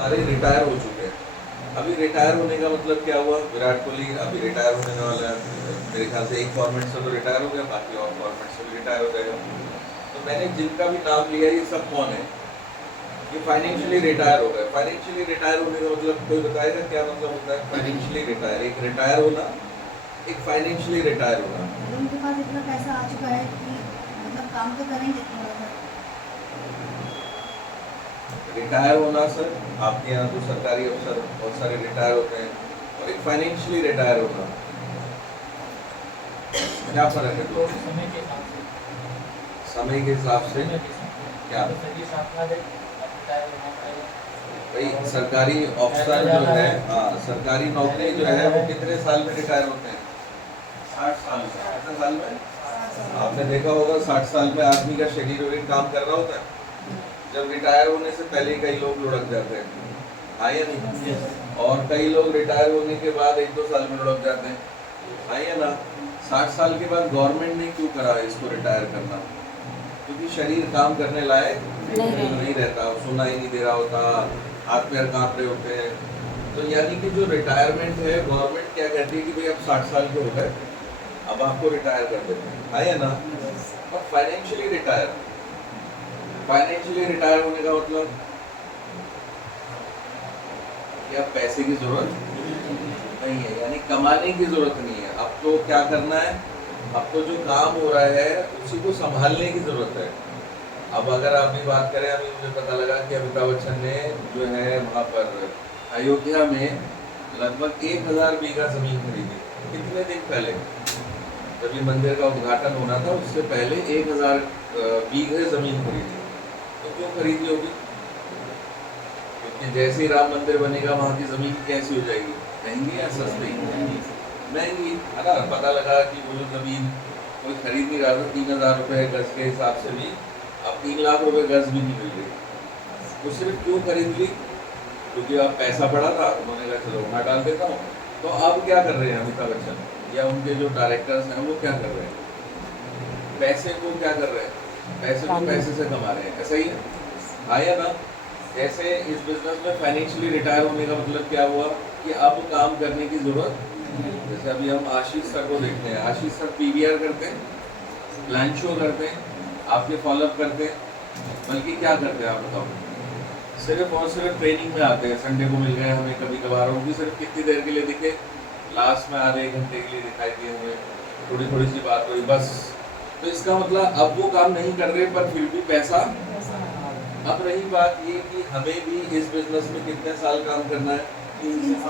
सारे रिटायर हो चुके हैं। अभी रिटायर होने का मतलब क्या हुआ, विराट कोहली अभी रिटायर होने वाला है, मेरे ख्याल से एक फॉर्मेट से तो रिटायर हो गया, बाकी और फॉर्मेट से भी रिटायर हो जाएगा। तो मैंने जिनका भी नाम लिया ये सब कौन है, ये फाइनेंशियली रिटायर हो गए। फाइनेंशियली रिटायर होने का मतलब कोई बताएगा क्या मतलब होता है फाइनेंशियली रिटायर? एक रिटायर होना, एक फाइनेंशियली रिटायर होना। उनके पास इतना पैसा आ चुका है कि मतलब काम तो करेंगे थोड़ा सा। रिटायर होना सर, आपके यहाँ तो सरकारी अफसर बहुत सारे रिटायर होते हैं, और एक फाइनेंशियली रिटायर होना, क्या फर्क है? तो समय के हिसाब से, समय के हिसाब से समय के हिसाब से क्या तो सही साधना दे रिटायर होना पड़ेगा। भाई? सरकारी अफसर जो है, हाँ, सरकारी नौकरी जो है वो कितने साल में रिटायर होते हैं? 60 साल में। कितने साल में? आपने देखा होगा 60 साल में आदमी का शरीर वही काम कर रहा होता है। जब रिटायर होने से पहले कई लोग लुढ़क जाते हैं, हाँ या नहीं? और कई लोग रिटायर होने के बाद 1-2 साल में लुढ़क जाते हैं, हाँ या ना? 60 साल के बाद गवर्नमेंट ने क्यों करा इसको रिटायर करना? क्योंकि शरीर काम करने लायक नहीं रहता, सुनाई नहीं दे रहा होता, हाथ पैर कांप रहे होते हैं। तो यानी कि जो रिटायरमेंट है, गवर्नमेंट क्या कहती है कि भाई अब 60 साल के हो गए, अब आपको रिटायर कर देते हैं, हाँ या ना? और फाइनेंशियली रिटायर, फाइनेंशियली रिटायर होने का मतलब कि अब पैसे की जरूरत नहीं है, यानी कमाने की जरूरत नहीं है। अब तो क्या करना है, अब तो जो काम हो रहा है उसी को संभालने की जरूरत है। अब अगर आप भी बात करें, अभी मुझे पता लगा कि अमिताभ बच्चन ने जो है वहाँ पर अयोध्या में लगभग 1000 बीघा जमीन खरीदी। कितने दिन पहले, जब ये मंदिर का उद्घाटन होना था उससे पहले 1000 बीघे जमीन खरीदी। तो क्यों खरीदी होगी? क्योंकि जैसे ही राम मंदिर बनेगा वहाँ की जमीन कैसी हो जाएगी, महंगी या सस्ती? महंगी, है ना? पता लगा कि वो जो जमीन कोई खरीद नहीं रहा था 3000 रुपये गज के हिसाब से भी, अब 3 लाख रुपए गज भी नहीं मिल रही। तो सिर्फ क्यों खरीद ली? क्योंकि अब पैसा पड़ा था, उन्होंने कहा चलो मैं डाल देता हूँ। तो अब क्या कर रहे हैं अमिताभ बच्चन या उनके जो डायरेक्टर्स हैं वो क्या कर रहे हैं? पैसे को क्या कर रहे हैं? पैसे को पैसे से कमा रहे हैं, ऐसा ही है, हाँ या ना? जैसे इस बिजनेस में फाइनेंशियली रिटायर होने का मतलब क्या हुआ कि अब काम करने की जरूरत। जैसे अभी हम आशीष सर को देखते हैं, आशीष सर पीवीआर करते हैं, प्लान शो करते हैं, आपके फॉलोअप करते हैं, बल्कि क्या करते हैं आप बताओ? सिर्फ और सिर्फ ट्रेनिंग में आते हैं। संडे को मिल गए हमें कभी कभार, वो भी सिर्फ कितनी देर के लिए दिखे, लास्ट में आधे 1 घंटे के लिए दिखाई दिए हमें, थोड़ी थोड़ी सी बात हुई बस। तो इसका मतलब अब वो काम नहीं कर रहे पर फिर भी पैसा। अब रही बात ये कि हमें भी इस बिजनेस में कितने साल काम करना है?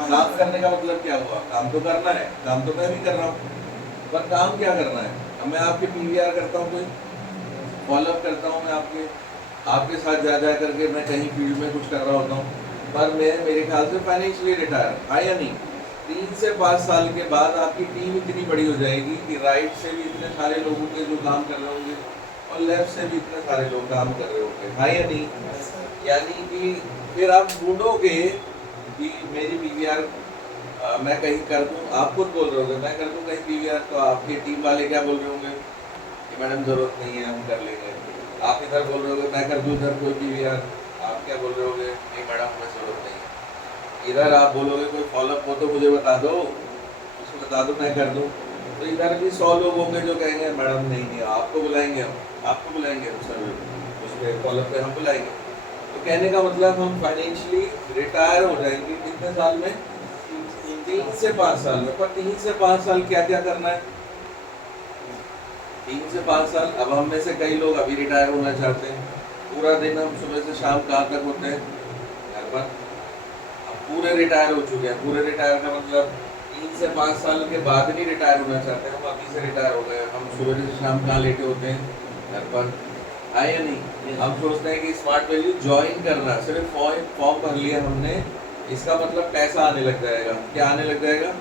काम करने का मतलब क्या हुआ? काम तो करना है, काम तो मैं भी कर रहा हूँ, पर काम क्या करना है? अब मैं आपके पीवीआर करता हूँ, कोई फॉलोअप करता हूँ, मैं आपके साथ जा करके मैं कहीं फील्ड में कुछ कर रहा होता हूँ, पर मैं मेरे ख्याल से फाइनेंशियली रिटायर, हाँ या नहीं? 3 से 5 साल के बाद आपकी टीम इतनी बड़ी हो जाएगी कि राइट से भी इतने सारे लोगों के जो काम कर रहे होंगे और लेफ्ट से भी इतने सारे लोग काम कर रहे होंगे, हाँ या नहीं? यानी कि फिर आप ढूंढोगे कि मेरी पीवीआर मैं कहीं कर दूं, आप खुद बोल रहे होगे मैं कर दूं कहीं पीवीआर, तो आपके टीम वाले क्या बोल रहे होंगे कि मैडम जरूरत नहीं है, हम कर लेंगे। आप इधर बोल रहे होगे मैं कर दूं इधर कोई पीवीआर, आप क्या बोल रहे होगे नहीं मैडम हमें जरूरत नहीं है। इधर आप बोलोगे कोई फॉलोअप हो तो मुझे बता दो, मुझे बता दो मैं कर दूं। तो इधर भी 100 लोग होंगे जो कहेंगे मैडम नहीं आपको बुलाएंगे, हम आपको बुलाएंगे सर, उस पर फॉलोअप पे हम बुलाएंगे। तो कहने का मतलब हम फाइनेंशियली रिटायर हो जाएंगे कितने साल में? 3 से 5 साल में। पर 3 से 5 साल क्या क्या करना है? 3 से 5 साल, अब हम में से कई लोग अभी रिटायर होना चाहते हैं, पूरा दिन हम सुबह से शाम कहाँ तक होते हैं? घर पर। अब पूरे रिटायर हो चुके हैं, पूरे रिटायर का मतलब 3 से 5 साल के बाद नहीं रिटायर होना चाहते, हम अभी से रिटायर हो गए, हम सुबह से शाम कहाँ लेटे होते हैं? घर पर, है या नहीं? हम सोचते हैं कि स्मार्ट वैल्यू ज्वाइन करना, सिर्फ फॉर्म भर लिया हमने, इसका मतलब पैसा आने लग जाएगा। क्या आने लग जाएगा?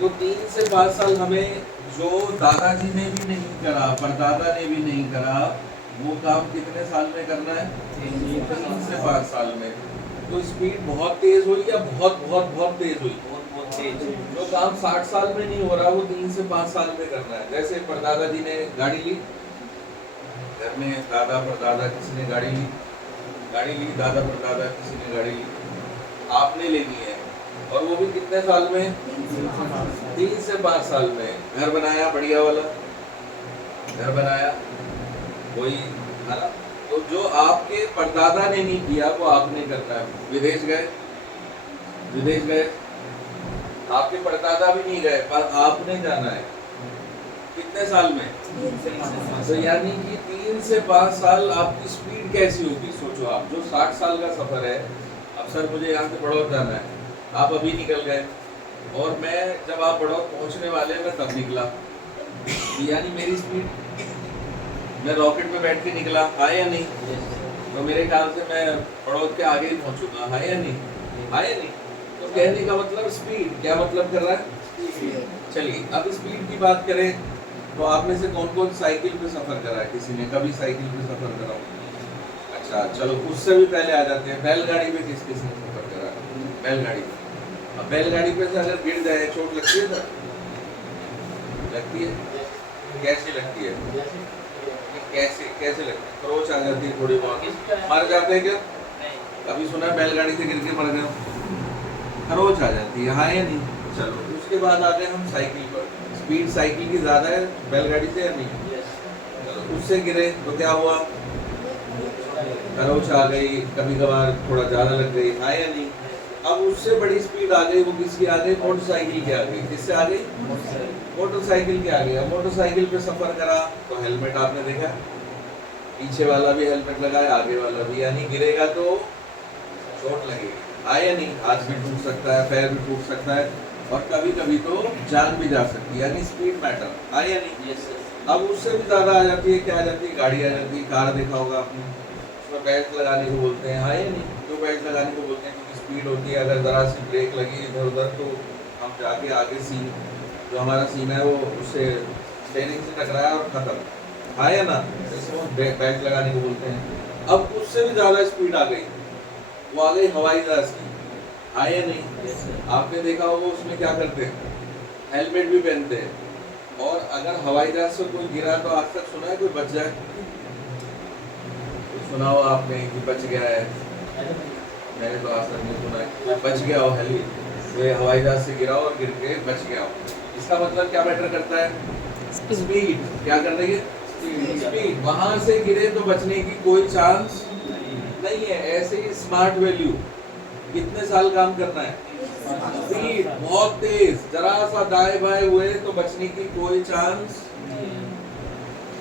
तो 3 से 5 साल हमें जो दादाजी ने भी नहीं करा, परदादा ने भी नहीं करा, वो काम कितने साल में करना है? 3 से 5 साल में। तो स्पीड बहुत तेज हुई या बहुत बहुत बहुत तेज हुई? बहुत तेज। जो काम 60 साल में नहीं हो रहा वो 3 से 5 साल में करना है। जैसे परदादा जी ने गाड़ी ली, घर में दादा परदादा किसी ने गाड़ी ली, गाड़ी ली, दादा परदादा किसी ने गाड़ी ली, आपने लेनी है, और वो भी कितने साल में? 3 से 5 साल में। घर बनाया बढ़िया वाला, घर बनाया वही, है ना? तो जो आपके परदादा ने नहीं किया वो आपने करना है। विदेश गए, विदेश गए, आपके परदादा भी नहीं गए पर आपने जाना है। कितने साल में? तो यानी कि 3 से 5 साल आपकी स्पीड कैसी होगी सोचो आप। जो 60 साल का सफर है, अब सर मुझे यहाँ से बड़ौद जाना है, आप अभी निकल गए, और मैं जब आप बड़ौद पहुँचने वाले मैं तब निकला, यानी मेरी स्पीड, मैं रॉकेट में बैठ के निकला, है या नहीं? तो मेरे ख्याल से मैं बड़ौद के आगे ही पहुँचूंगा, है या नहीं? है या नहीं? तो कहने का मतलब स्पीड, क्या मतलब कर रहा है? चलिए अब स्पीड की बात करें तो आप में से कौन कौन साइकिल पे सफर करा है? किसी ने कभी साइकिल पे सफर करा हो? अच्छा चलो उससे भी पहले आ जाते हैं, बैलगाड़ी पे किस किस ने सफर करा है? बैलगाड़ी पे। अब बैलगाड़ी पे से अगर गिर जाए चोट लगती है सर? लगती है? कैसे लगती है? कैसे कैसे लगती है? खरोच आ जाती है थोड़ी बहुत, मर जाते हैं क्या? कभी सुना है बैलगाड़ी से गिर के मर गए? खरोच आ जाती है, हाँ या नहीं? चलो उसके बाद आ गए हम साइकिल पर। स्पीड साइकिल की ज्यादा है बैलगाड़ी से या नहीं? चलो उससे गिरे तो क्या हुआ? खरोच आ गई, कभी कभार थोड़ा ज्यादा लग गई, हाँ या नहीं? अब उससे बड़ी स्पीड आ गई, वो किसकी आ गई? मोटरसाइकिल की आ गई। किससे आ गई? मोटरसाइकिल की आ गई। अब मोटरसाइकिल पे सफर करा तो हेलमेट आपने देखा, पीछे वाला भी हेलमेट लगाया, आगे वाला भी, यानी गिरेगा तो चोट लगेगी, हाँ या नहीं? हाथ भी टूट सकता है, पैर भी टूट सकता है, और कभी कभी तो जान भी जा सकती है, यानी स्पीड मैटर, हाँ या नहीं? अब उससे भी ज्यादा आ जाती है, क्या आ जाती है? गाड़ी आ जाती है। कार देखा होगा आपने, उसमें बेल्ट लगाने को बोलते हैं, हाँ या नहीं? क्यों बेल्ट लगाने को बोलते हैं? क्योंकि स्पीड होती है, अगर जरा सी ब्रेक लगी इधर उधर तो हम जाके आगे सीन, जो हमारा सीन है वो उससे स्टेयरिंग से टकराया और खत्म, हाँ या ना? इसको बेल्ट लगाने को बोलते हैं। अब उससे भी ज्यादा स्पीड आ गई, वो आ गई हवाई जहाज की, हाँ या नहीं? आपने देखा होगा उसमें क्या करते हैं? हेलमेट भी पहनते हैं, और अगर हवाई जहाज से कोई गिरा तो आज तक सुना है कोई बच जाए? सुना हो आपने कि बच गया है? मैंने तो आज तक नहीं सुना है कोई बच गया हो, हेली वे हवाई जहाज से गिरा हो और गिर के बच गया हो। इसका मतलब क्या मैटर करता है? स्पीड। क्या कर रही है? स्पीड। वहां से गिरे तो बचने की कोई चांस नहीं है। ऐसे ही स्मार्ट वैल्यू, कितने साल काम करना है? स्पीड बहुत तेज, जरा सा दाएं बाएं हुए तो बचने की कोई चांस।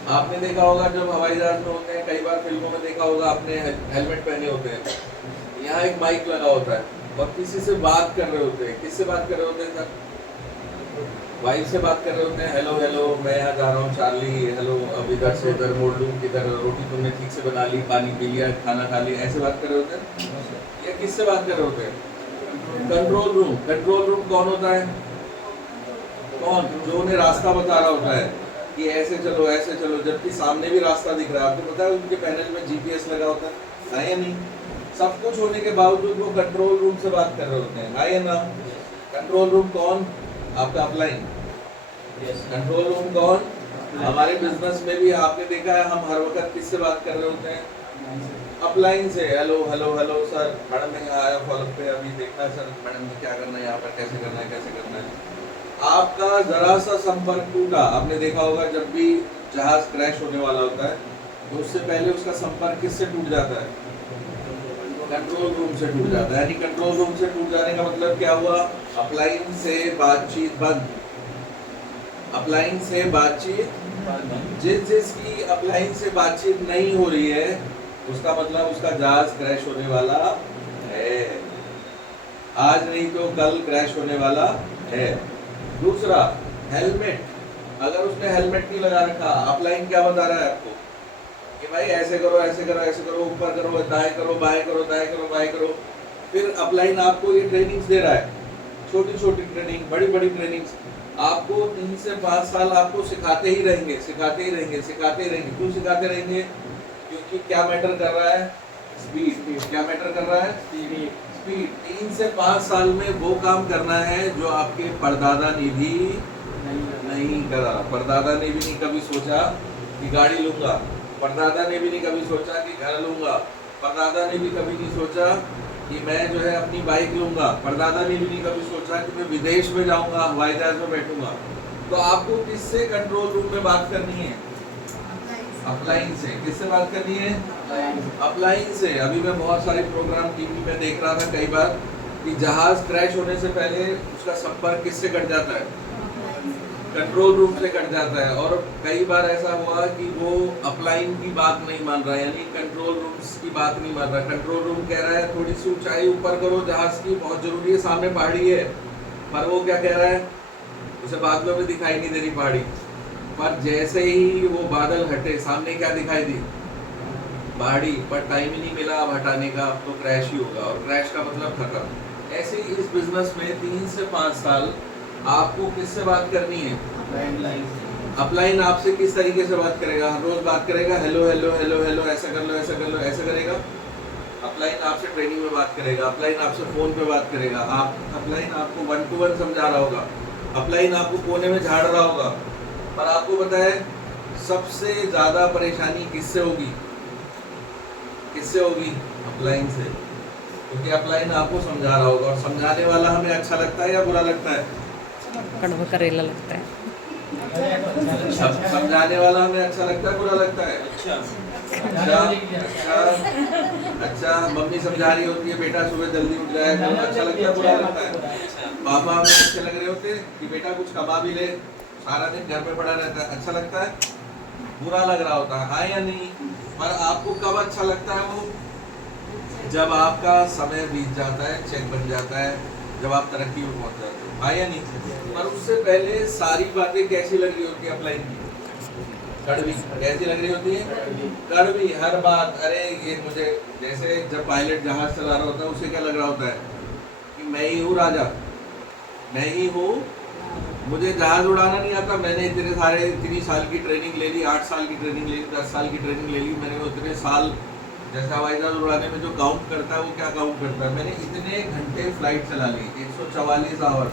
आपने देखा होगा जब हवाई जहाज में होते हैं, कई बार फिल्मों में देखा होगा आपने, हेलमेट पहने होते हैं, यहाँ एक माइक लगा होता है और किसी से बात कर रहे होते हैं। किससे बात कर रहे होते हैं सर? वाइफ से बात कर रहे होते हैं, हेलो हेलो मैं यहाँ जा रहा हूँ चार्ली, हेलो अब इधर से इधर मोड़ लूँ, किधर रोटी तुमने ठीक से बना ली, पानी पी लिया, खाना खा लिया, ऐसे बात कर रहे होते हैं। या किससे बात कर रहे होते हैं? Control room. कंट्रोल रूम कौन होता है? कौन? जो उन्हें रास्ता बता रहा होता है कि ऐसे चलो ऐसे चलो, जबकि सामने भी रास्ता दिख रहा है। आपको पता है उनके पैनल में जीपीएस लगा होता है या नहीं? सब कुछ होने के बावजूद वो कंट्रोल रूम से बात कर रहे होते हैं, है या ना? कंट्रोल रूम कौन? आपका अपलाइन। कंट्रोल रूम कौन? हमारे बिजनेस में भी आपने देखा है हम हर वक्त किससे बात कर रहे होते हैं? अपलाइन से। Hello hello hello sir, madam ने आया फॉलो पे, अभी देखना है सर मैडम ने क्या करना है, यहाँ पर कैसे करना है, कैसे करना है। आपका जरा सा संपर्क टूटा, आपने देखा होगा जब भी जहाज क्रैश होने वाला होता है तो उससे पहले उसका संपर्क किससे टूट जाता है? कंट्रोल रूम से टूट जाता है। यानी कंट्रोल रूम से टूट जाने का मतलब क्या हुआ? अपलाइन से बातचीत बंद। अपलाइन से बातचीत, जिसकी अपलाइन से बातचीत नहीं हो रही है उसका मतलब उसका जहाज क्रैश होने वाला है, आज नहीं तो कल क्रैश होने वाला है। दूसरा, हेलमेट। अगर उसने हेलमेट नहीं लगा रखा, अपलाइन क्या बता रहा है आपको कि भाई ऐसे करो ऐसे करो ऐसे करो, ऊपर करो, दाएं करो, बाएं करो, दाएं करो, बाएं करो। फिर अपलाइन आपको ये ट्रेनिंग्स दे रहा है, छोटी छोटी ट्रेनिंग, बड़ी बड़ी ट्रेनिंग्स आपको 3 से 5 साल आपको सिखाते ही रहेंगे, सिखाते ही रहेंगे, सिखाते ही रहेंगे। क्यों सिखाते रहेंगे? क्योंकि क्या मैटर कर रहा है? स्पीड। क्या मैटर कर रहा है? स्पीड। 3 से 5 साल में वो काम करना है जो आपके परदादा ने भी नहीं करा। परदादा ने भी नहीं कभी सोचा कि गाड़ी लूंगा, परदादा ने भी नहीं कभी सोचा कि घर लूंगा, परदादा ने भी कभी नहीं सोचा कि मैं जो है अपनी बाइक लूंगा, परदादा ने भी नहीं कभी सोचा कि मैं विदेश में जाऊंगा, हवाई जहाज में बैठूंगा। तो आपको किससे कंट्रोल रूम में बात करनी है? अपलाइन से। किससे बात करनी है? अपलाइन से। अभी मैं बहुत सारे प्रोग्राम टीवी में देख रहा था कई बार कि जहाज क्रैश होने से पहले उसका संपर्क किससे कट जाता है? कंट्रोल रूम से कट जाता है। और कई बार ऐसा हुआ कि वो अपलाइन की बात नहीं मान रहा, यानी कंट्रोल रूम की बात नहीं मान रहा। कंट्रोल रूम कह रहा है थोड़ी सी ऊंचाई ऊपर करो जहाज की, बहुत जरूरी है, सामने पहाड़ी है। पर वो क्या कह रहा है? उसे बादलों में दिखाई नहीं दे रही पहाड़ी। पर जैसे ही वो बादल हटे, सामने क्या दिखाई दी? पहाड़ी। पर टाइम ही नहीं मिला अब हटाने का, अब तो क्रैश ही होगा, और क्रैश का मतलब खत्म। ऐसे ही इस बिजनेस में 3 से 5 साल आपको किससे बात करनी है? अपलाइन आपसे किस तरीके से बात करेगा? हर रोज बात करेगा, हेलो हेलो हेलो हेलो, ऐसा कर लो, ऐसा कर लो, ऐसा करेगा। अपलाइन आपसे ट्रेनिंग में बात करेगा, अपलाइन आपसे फोन पे बात करेगा, अपलाइन आपको 1 to 1 समझा रहा होगा, अपलाइन आपको कोने में झाड़ रहा होगा। पर आपको पता है सबसे ज्यादा परेशानी किससे होगी? किससे होगी? अपलाइन से। क्योंकि अपलाइन आपको समझा रहा होगा, और समझाने वाला हमें अच्छा लगता है या बुरा लगता है? कड़वा करेला लगता है। समझाने वाला हमें अच्छा लगता है, बुरा लगता है? अच्छा, मम्मी समझा रही होती है बेटा सुबह जल्दी उठ जाए, तो अच्छा लगता है, बुरा लगता है? पापा हमें अच्छे लग रहे होते कि बेटा कुछ कमा भी ले, सारा दिन घर में पड़ा रहता है, अच्छा लगता है? बुरा लग रहा होता है, हाँ या नहीं? पर आपको कब अच्छा लगता है वो? जब आपका समय बीत जाता है, चेक बन जाता है, जब आप तरक्की में पहुंच जाते हो, हाँ या नहीं? पर उससे पहले सारी बातें कैसी लग रही होती है अपलाइन की? कड़वी। कैसी लग रही होती है? कड़वी। हर बात, अरे ये मुझे, जैसे जब पायलट जहाज चला रहा होता है उसे क्या लग रहा होता है कि मैं ही हूँ राजा, मैं ही हूँ, मुझे जहाज उड़ाना नहीं आता, मैंने इतनी साल की ट्रेनिंग ले ली, 8 साल की ट्रेनिंग ले ली, 10 साल की ट्रेनिंग ले ली, मैंने वो इतने साल, जैसे हवाई जहाज उड़ाने में जो काउंट करता है वो क्या काउंट करता है, मैंने इतने घंटे फ्लाइट चला ली, 144 आवर।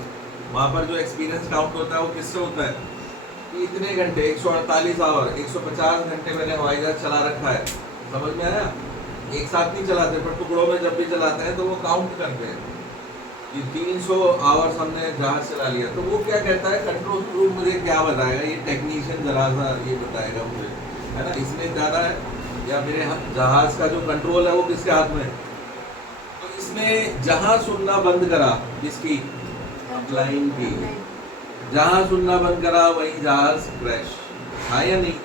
वहाँ पर जो एक्सपीरियंस काउंट होता है वो किससे होता है कि इतने घंटे, 148 आवर, 150 घंटे मैंने हवाई जहाज चला रखा है। समझ में आया? एक साथ नहीं चलाते, पर टुकड़ों में जब भी चलाते हैं तो वो काउंट करते हैं कि 300 आवर्स हमने जहाज चला लिया। तो वो क्या कहता है, कंट्रोल रूम मुझे क्या बताएगा, ये टेक्नीशियन जरा सा ये बताएगा मुझे, है ना, इसमें ज़्यादा है, या मेरे जहाज का जो कंट्रोल है वो किसके हाथ में? तो इसमें जहां सुनना बंद करा, किसकी? अपलाइन की। जहां सुनना बंद करा वहीं जहाज क्रैश, हाँ या नहीं?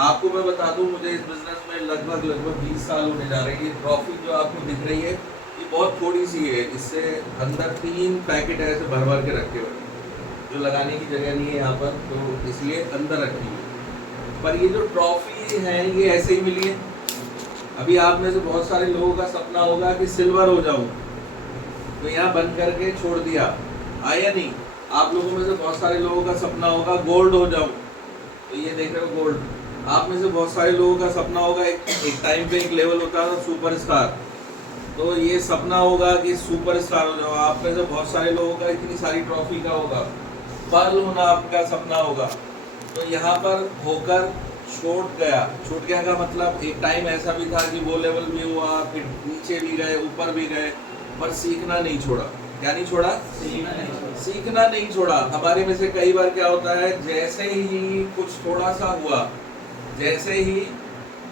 आपको मैं बता दूं, मुझे इस बिजनेस में लगभग 20 साल होने जा रहे हैं। ये ट्रॉफी जो आपको दिख रही है ये बहुत थोड़ी सी है, इससे अंदर 3 पैकेट ऐसे भर भर के रखे हुए, जो लगाने की जगह नहीं है यहाँ पर, तो इसलिए अंदर रखी हुई। पर ये जो ट्रॉफी है ये ऐसे ही मिली है। अभी आप में से बहुत सारे लोगों का सपना होगा कि सिल्वर हो जाऊं, तो यहाँ बंद करके छोड़ दिया, आया नहीं? आप लोगों में से बहुत सारे लोगों का सपना होगा गोल्ड हो जाऊं, तो ये देख रहे हो गोल्ड। आप में से बहुत सारे लोगों का सपना होगा, एक टाइम पे एक लेवल होता था सुपरस्टार, तो ये सपना होगा कि सुपरस्टार हो जाओ। आप में से बहुत सारे लोगों का इतनी सारी ट्रॉफी का होगा, पर्ल होना आपका सपना होगा। तो यहाँ पर होकर छूट गया। छूट गया का मतलब एक टाइम ऐसा भी था कि वो लेवल भी हुआ, फिर नीचे भी गए, ऊपर भी गए, पर सीखना नहीं छोड़ा। क्या नहीं छोड़ा? सीखना नहीं छोड़ा। हमारे में से कई बार क्या होता है, जैसे ही कुछ थोड़ा सा हुआ, जैसे ही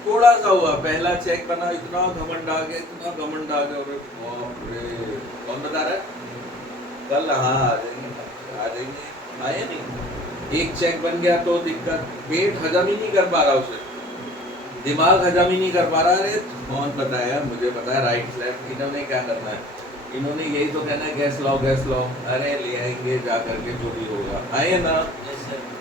थोड़ा सा हुआ, पहला चेक बना, इतना घमंड आ गया, इतना घमंड आ गया, बाप रे, कौन बता रहा है? कल हाँ आ जाएंगे, आए नहीं। एक चेक बन गया तो दिक्कत, पेट हजम ही नहीं कर पा रहा उसे, दिमाग हजम ही नहीं कर पा रहा। अरे कौन बताया, मुझे पता है राइट लेफ्ट, इन्होंने क्या करना है, इन्होंने यही तो कहना है गैस लाओ गैस लाओ, अरे ले आएंगे जा करके जो भी होगा, आए ना।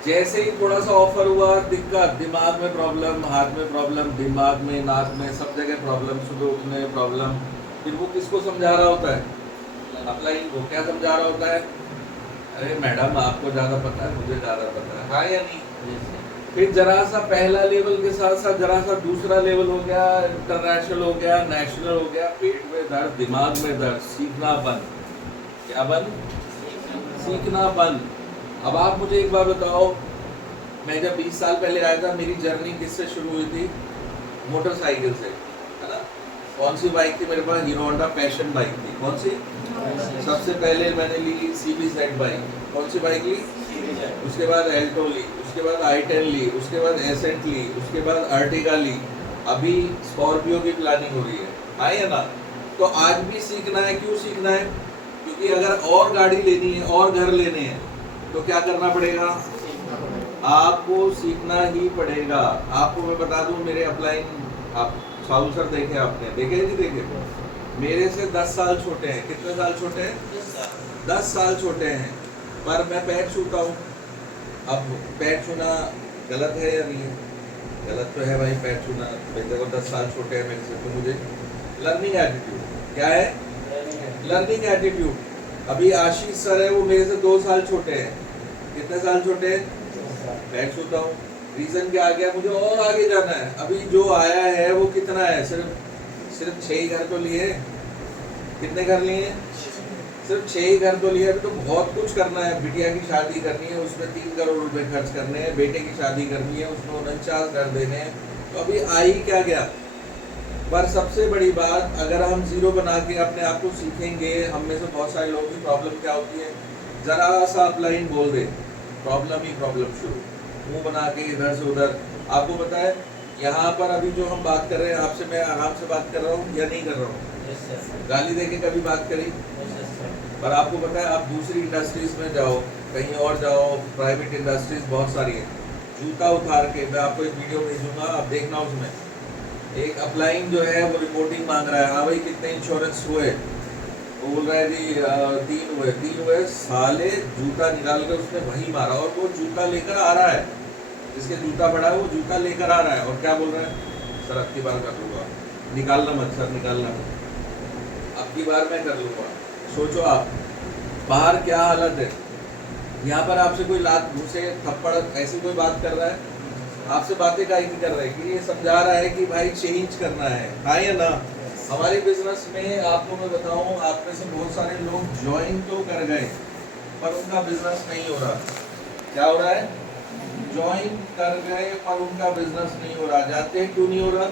जैसे ही थोड़ा सा ऑफर हुआ, दिक्कत, दिमाग में प्रॉब्लम, हाथ में प्रॉब्लम, दिमाग में, नाक में, सब जगह प्रॉब्लम, सुबह उठने में प्रॉब्लम। फिर वो किसको समझा रहा होता है? अपलाइन को। क्या समझा रहा होता है? अरे मैडम आपको ज़्यादा पता है, मुझे ज़्यादा पता है, हाँ या नहीं? फिर जरा सा पहला लेवल के साथ साथ जरा सा दूसरा लेवल हो गया, इंटरनेशनल हो गया, नेशनल हो गया, पेट में दर्द, दिमाग में दर्द, सीखना बंद। क्या बंद? सीखना बंद। अब आप मुझे एक बार बताओ, मैं जब 20 साल पहले आया था, मेरी जर्नी किससे शुरू हुई थी? मोटरसाइकिल से, है ना। कौन सी बाइक थी मेरे पास? हीरो होंडा पैशन बाइक थी। कौन सी? सबसे पहले मैंने ली CBZ बाइक। कौन सी बाइक ली? उसके बाद एल्टो ली, उसके बाद i10 ली, उसके बाद एसेंट ली, उसके बाद अर्टिगा ली, अभी स्कॉर्पियो की प्लानिंग हो रही है। हाँ या ना? तो आज भी सीखना है। क्यों सीखना है? क्योंकि अगर और गाड़ी लेनी है और घर लेने हैं तो क्या करना पड़ेगा? आपको सीखना ही पड़ेगा। आपको मैं बता दूं, मेरे अपलाइन आप साहू सर देखे आपने? देखे नहीं देखे? मेरे से 10 साल छोटे हैं। कितने साल छोटे हैं? 10 साल छोटे हैं। पर मैं पैर छूता हूँ। अब पैर छूना गलत है या नहीं है? गलत तो है भाई पैर छूना। भाई देखो 10 साल छोटे हैं मेरे से, तो मुझे लर्निंग एटीट्यूड क्या है? Learning attitude. अभी आशीष सर है, वो मेरे से 2 साल छोटे हैं। कितने साल छोटे हैं? पैर छूता हूँ। रीजन क्या आ गया? मुझे और आगे जाना है। अभी जो आया है वो कितना है? सिर्फ 6 ही घर तो लिए। कितने घर लिए? सिर्फ 6 ही घर तो लिए। अभी तो बहुत कुछ करना है। बिटिया की शादी करनी है, उसमें 3 करोड़ रुपए खर्च करने हैं। बेटे की शादी करनी है, उसमें 49 घर देने हैं। तो अभी आ ही क्या गया? पर सबसे बड़ी बात, अगर हम जीरो बना के अपने आप को सीखेंगे, हम में से बहुत सारे लोगों की प्रॉब्लम क्या होती है? जरा सा अपलाइन बोल दे, प्रॉब्लम ही प्रॉब्लम शुरू। मुंह बना के इधर से उधर। आपको पता है यहाँ पर अभी जो हम बात कर रहे हैं आपसे, मैं आराम से बात कर रहा हूँ या नहीं कर रहा हूँ? गाली देके कभी बात करी? पर आपको पता है, आप दूसरी इंडस्ट्रीज में जाओ, कहीं और जाओ, प्राइवेट इंडस्ट्रीज बहुत सारी है। जूता उतार के मैं आपको एक वीडियो भेजूंगा, आप देखना। उसमें एक अपलाइन जो है वो रिपोर्टिंग मांग रहा है। हाँ भाई कितने इंश्योरेंस हुए? वो बोल रहा है जी 3 हुए। साले जूता निकाल कर उसने वही मारा, और वो जूता लेकर आ रहा है। जिसके जूता पड़ा है वो जूता लेकर आ रहा है, और क्या बोल रहा है? सर अब की बार कर लूँगा। निकालना मत सर, निकालना मत, अब की बार मैं कर लूँगा। सोचो आप बाहर क्या हालत है। यहाँ पर आपसे कोई लात घुसे, थप्पड़, ऐसी कोई बात कर रहा है? आपसे बातें काहे की कर रहा है? कि ये समझा रहा है कि भाई चेंज करना है। हाँ या ना? हमारे बिजनेस में आपको मैं बताऊं, आप में से बहुत सारे लोग ज्वाइन तो कर गए पर उनका बिजनेस नहीं हो रहा। क्या हो रहा है? ज्वाइन कर गए पर उनका बिजनेस नहीं हो रहा। जानते हैं क्यों नहीं हो रहा?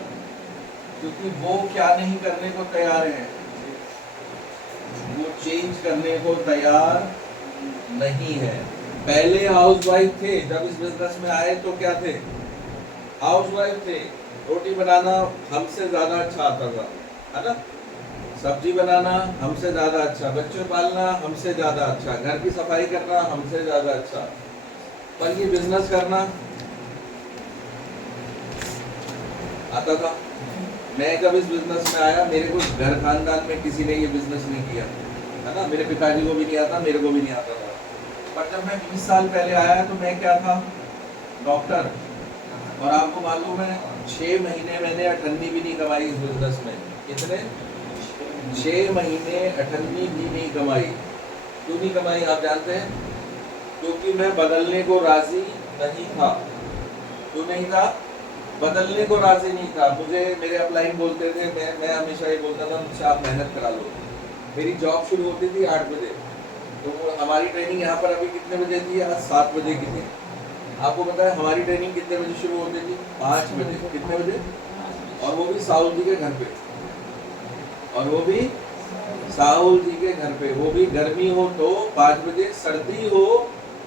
क्योंकि वो क्या नहीं करने को तैयार है? वो चेंज करने को तैयार नहीं है। पहले हाउसवाइफ थे, जब इस बिजनेस में आए तो क्या थे? हाउसवाइफ थे। रोटी बनाना हमसे ज्यादा अच्छा आता था, है ना? सब्जी बनाना हमसे ज्यादा अच्छा, बच्चों पालना हमसे ज्यादा अच्छा, घर की सफाई करना हमसे ज्यादा अच्छा। पर ये बिजनेस करना आता था? मैं जब इस बिजनेस में आया, मेरे को घर खानदान में किसी ने ये बिजनेस नहीं किया, है ना? मेरे पिताजी को भी नहीं आता, मेरे को भी नहीं आता था। पर जब मैं 20 साल पहले आया तो मैं क्या था? डॉक्टर। और आपको मालूम है 6 महीने मैंने अठन्नी भी नहीं कमाई इस बिजनेस में। कितने? 6 महीने अठन्नी भी नहीं कमाई। क्यों नहीं कमाई आप जानते हैं? क्योंकि मैं बदलने को राजी नहीं था। क्यों नहीं था? बदलने को राजी नहीं था। मुझे मेरे अपलाइन बोलते थे, मैं हमेशा ये बोलता था मुझसे आप मेहनत करा लो। मेरी जॉब शुरू होती थी 8 बजे, तो हमारी ट्रेनिंग यहाँ पर अभी कितने बजे थी? आज 7 बजे की थी। आपको पता है हमारी ट्रेनिंग कितने बजे शुरू होती थी? 5 बजे। कितने बजे? और वो भी साहुल जी के घर पे, और वो भी साहुल जी के घर पे। वो भी गर्मी हो तो 5 बजे, सर्दी हो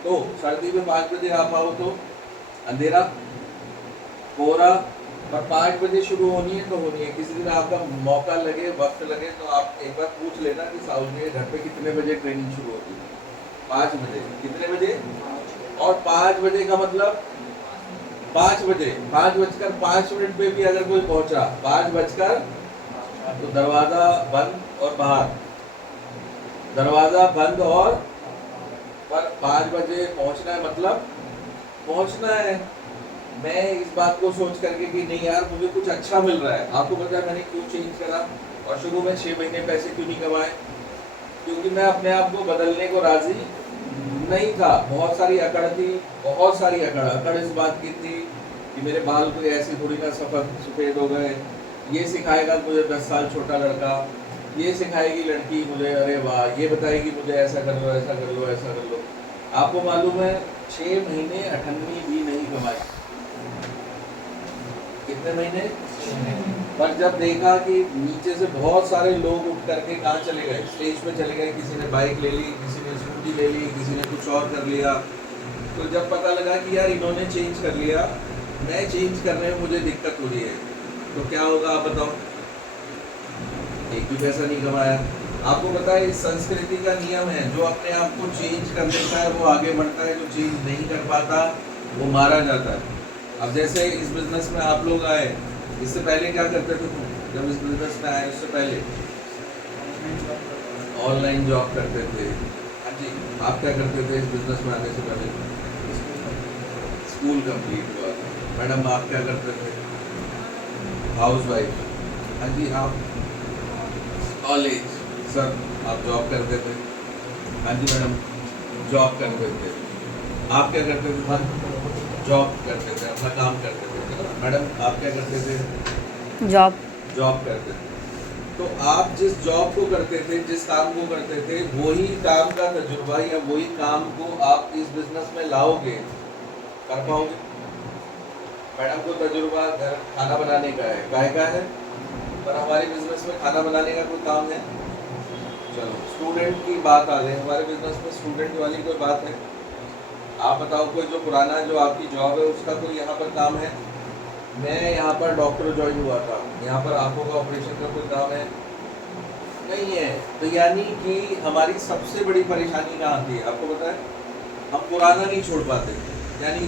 तो सर्दी में 5 बजे आ पाओ तो अंधेरा कोहरा, पर 5 बजे शुरू होनी है तो होनी है। किसी दिन आपका मौका लगे, वक्त लगे तो आप एक बार पूछ लेना कि साहुल जी के घर पे कितने बजे ट्रेनिंग शुरू होती है? 5 बजे। कितने बजे? और 5 बजे का मतलब 5 बजे 5:05 पे भी अगर कोई पहुंचा, 5 बजकर, तो दरवाजा बंद और बाहर, दरवाजा बंद और पर 5 बजे पहुंचना है, मतलब पहुंचना है। मैं इस बात को सोच करके कि नहीं यार मुझे कुछ अच्छा मिल रहा है। आपको पता है मैंने क्यों चेंज करा और शुरू में 6 महीने पैसे क्यों नहीं कमाए? क्योंकि मैं अपने आप को बदलने को राजी नहीं था। बहुत सारी अकड़ थी, बहुत सारी अकड़ इस बात की थी कि मेरे बाल कोई ऐसे थोड़ी ना सफेद हो गए। ये सिखाएगा मुझे 10 साल छोटा लड़का, ये सिखाएगी लड़की मुझे, अरे वाह, ये बताएगी मुझे ऐसा कर लो, ऐसा कर लो, ऐसा कर लो। आपको मालूम है 6 महीने अठन्नी भी नहीं कमाई। कितने महीने? पर जब देखा कि नीचे से बहुत सारे लोग उठ करके कहाँ चले गए, स्टेज पे चले गए, किसी ने बाइक ले ली, किसी ने स्कूटी ले ली, किसी ने कुछ और कर लिया, तो जब पता लगा कि यार इन्होंने चेंज कर लिया, मैं चेंज करने में मुझे दिक्कत हो रही है, तो क्या होगा आप बताओ? एक भी पैसा नहीं कमाया। आपको पता है इस संस्कृति का नियम है, जो अपने आप को चेंज कर लेता है वो आगे बढ़ता है, जो चेंज नहीं कर पाता वो मारा जाता है। अब जैसे इस बिजनेस में आप लोग आए, इससे पहले क्या करते थे तुम? जब इस बिजनेस में आए उससे पहले ऑनलाइन जॉब करते थे। हाँ जी, आप क्या करते थे इस बिजनेस में आने से पहले? स्कूल कंप्लीट हुआ। मैडम आप क्या करते थे? House wife. हाँ जी, आप कॉलेज। सर आप जॉब करते थे? हाँ जी मैडम, जॉब करते थे। आप क्या करते थे? जॉब करते थे, अपना काम करते थे। मैडम आप क्या करते थे? जॉब करते थे। तो आप जिस जॉब को करते थे, जिस काम को करते थे, वही काम का तजुर्बा या वही काम को आप इस बिजनेस में लाओगे, कर पाओगे? मैडम को तजुर्बा घर खाना बनाने का है, काहे का है? पर हमारे बिजनेस में खाना बनाने का कोई काम है? चलो स्टूडेंट की बात आ गई, हमारे बिजनेस में स्टूडेंट वाली कोई बात है? आप बताओ, कोई जो पुराना जो आपकी जॉब है उसका कोई यहाँ पर काम है? मैं यहाँ पर डॉक्टर ज्वाइन हुआ था, यहाँ पर आंखों का ऑपरेशन का कोई काम है? नहीं है। तो यानी कि हमारी सबसे बड़ी परेशानी कहाँ आती है आपको पता है? हम पुराना नहीं छोड़ पाते। यानी